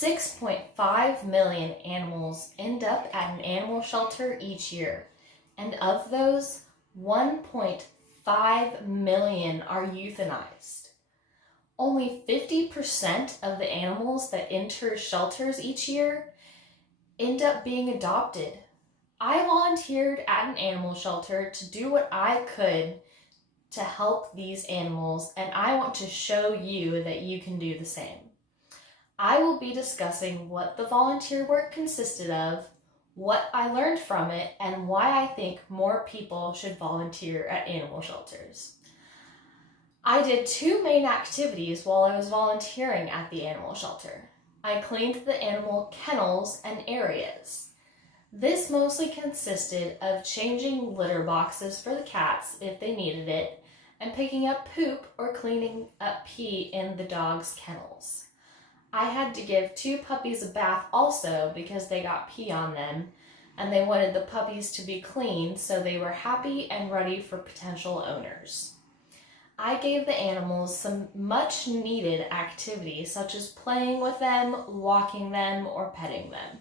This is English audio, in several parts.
6.5 million animals end up at an animal shelter each year, and of those, 1.5 million are euthanized. Only 50% of the animals that enter shelters each year end up being adopted. I volunteered at an animal shelter to do what I could to help these animals, and I want to show you that you can do the same. I will be discussing what the volunteer work consisted of, what I learned from it, and why I think more people should volunteer at animal shelters. I did two main activities while I was volunteering at the animal shelter. I cleaned the animal kennels and areas. This mostly consisted of changing litter boxes for the cats if they needed it, and picking up poop or cleaning up pee in the dogs' kennels. I had to give two puppies a bath also because they got pee on them, and they wanted the puppies to be clean, so they were happy and ready for potential owners. I gave the animals some much needed activities such as playing with them, walking them, or petting them.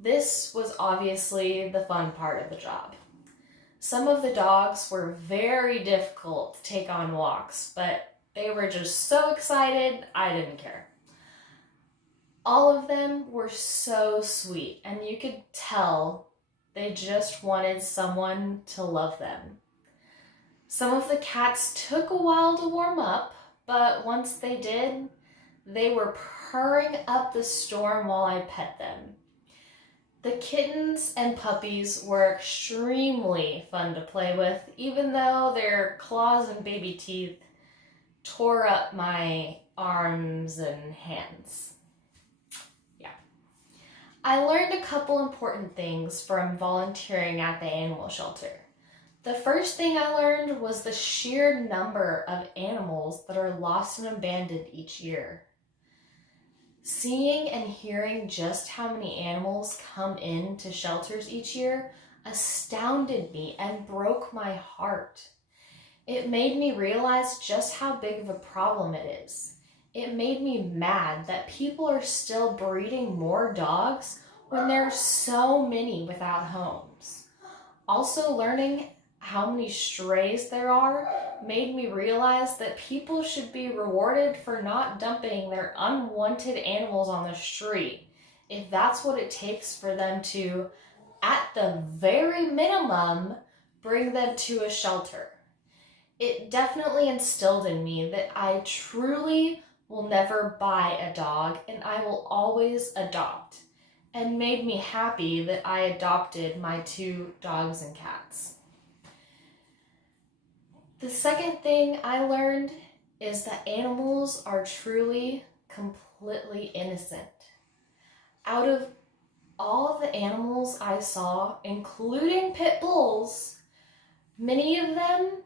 This was obviously the fun part of the job. Some of the dogs were very difficult to take on walks, but they were just so excited, I didn't care. All of them were so sweet, and you could tell they just wanted someone to love them. Some of the cats took a while to warm up, but once they did, they were purring up the storm while I pet them. The kittens and puppies were extremely fun to play with, even though their claws and baby teeth tore up my arms and hands. Yeah. I learned a couple important things from volunteering at the animal shelter. The first thing I learned was the sheer number of animals that are lost and abandoned each year. Seeing and hearing just how many animals come into shelters each year astounded me and broke my heart. It made me realize just how big of a problem it is. It made me mad that people are still breeding more dogs when there are so many without homes. Also, learning how many strays there are made me realize that people should be rewarded for not dumping their unwanted animals on the street, if that's what it takes for them to, at the very minimum, bring them to a shelter. It definitely instilled in me that I truly will never buy a dog, and I will always adopt, and made me happy that I adopted my two dogs and cats. The second thing I learned is that animals are truly, completely innocent. Out of all the animals I saw, including pit bulls, many of them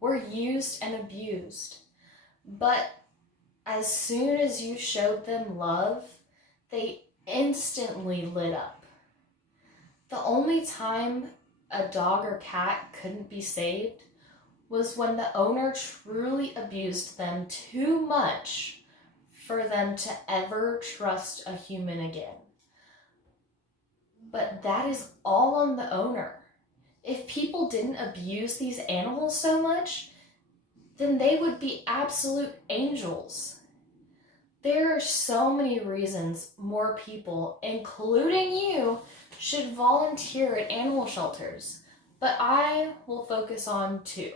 were used and abused. But as soon as you showed them love, they instantly lit up. The only time a dog or cat couldn't be saved was when the owner truly abused them too much for them to ever trust a human again. But that is all on the owner. If people didn't abuse these animals so much, then they would be absolute angels. There are so many reasons more people, including you, should volunteer at animal shelters, but I will focus on two.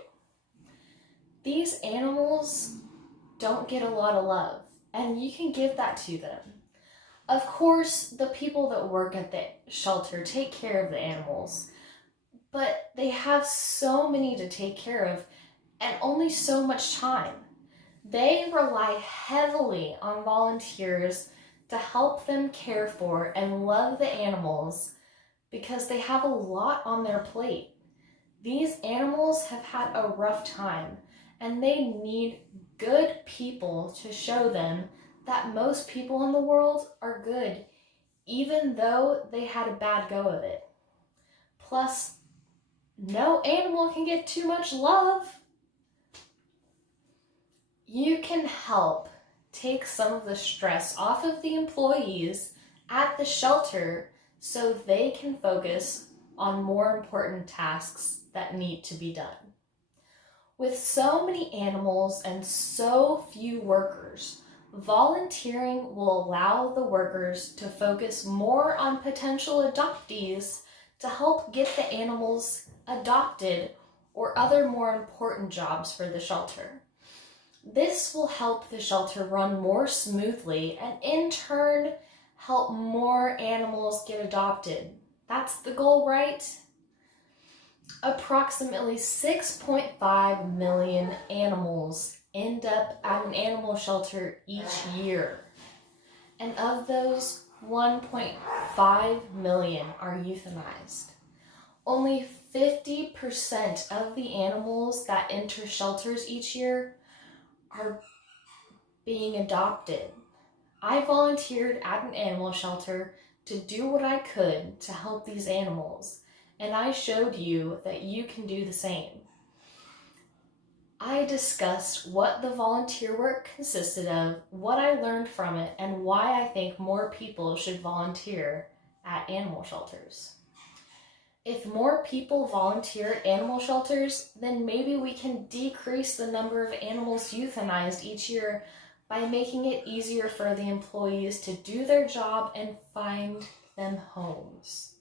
These animals don't get a lot of love, and you can give that to them. Of course, the people that work at the shelter take care of the animals, but they have so many to take care of and only so much time. They rely heavily on volunteers to help them care for and love the animals because they have a lot on their plate. These animals have had a rough time, and they need good people to show them that most people in the world are good, even though they had a bad go of it. Plus, no animal can get too much love. You can help take some of the stress off of the employees at the shelter so they can focus on more important tasks that need to be done. With so many animals and so few workers, volunteering will allow the workers to focus more on potential adoptees to help get the animals adopted or other more important jobs for the shelter. This will help the shelter run more smoothly and in turn help more animals get adopted. That's the goal, right? Approximately 6.5 million animals end up at an animal shelter each year. And of those, 1.5 million are euthanized. Only 50% of the animals that enter shelters each year are being adopted. I volunteered at an animal shelter to do what I could to help these animals, and I showed you that you can do the same. I discussed what the volunteer work consisted of, what I learned from it, and why I think more people should volunteer at animal shelters. If more people volunteer at animal shelters, then maybe we can decrease the number of animals euthanized each year by making it easier for the employees to do their job and find them homes.